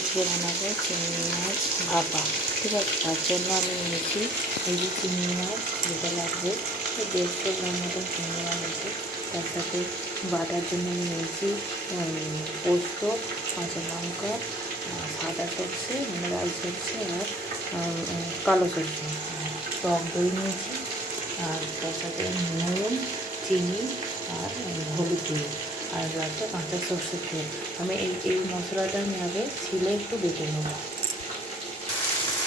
আজকে বানাবো চিংড়ি মাছ ভাপা। ঠিক আছে, তার জন্য আমি নিয়েছি এই যে চিংড়ি মাছ, যেটা লাগবে 150 গ্রাম মতন চিংড়ি মাছ আছে। তার সাথে বাটার জন্য আমি নিয়েছি পোস্ত, কাঁচা লঙ্কা, সাদা সর্ষে মানে লাল সর্ষে, আর কালো সর্ষে, টক দই নিয়েছি, আর তার সাথে নুন, চিনি আর হলুদ দিয়ে, আর একটা কাঁচা সর্ষের তেল। আমি এই মশলাটা আমি আগে ছিলে একটু বেটে নেব।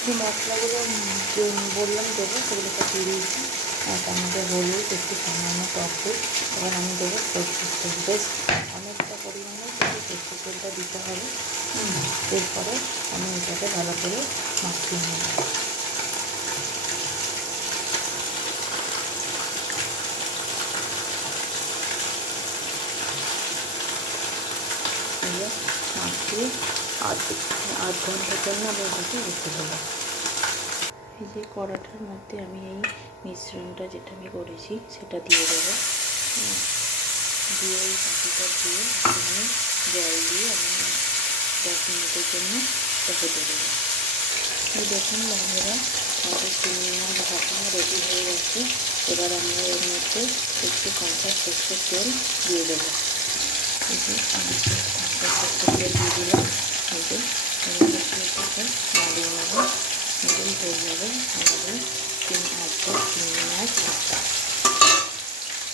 যে মশলাগুলো বললাম দেবো সেগুলো সব দিয়ে দিয়েছি। আর তার মধ্যে হলুদ, একটু সামান্য টক দই, এবার আমি দেবো সর্ষের তেল। বেশ অনেকটা পরিমাণে কিন্তু সর্ষের তেলটা দিতে হবে। এরপরে আমি এটাকে ভালো করে মাখিয়ে নেব। মাখিয়ে আধ ঘন্টার জন্য আমি এটাকে রেখে দেবো। এই যে কড়াটার মধ্যে আমি এই মিশ্রণটা যেটা আমি করেছি সেটা দিয়ে দেবো। দিয়ে এই বাটিটা দিয়ে আমি জল দিয়ে আমি 10 মিনিটের জন্য এটা হতে দেবো। এই দেখুন বন্ধুরা, আমাদের চিংড়ি মাছ ভাপা রেডি হয়ে গেছে। এবার আমরা এর মধ্যে একটু কাঁচা সর্ষের তেল দিয়ে দেবো। এই যে আমি কাঁচা সর্ষের তেল দিয়ে দিলাম। এই যে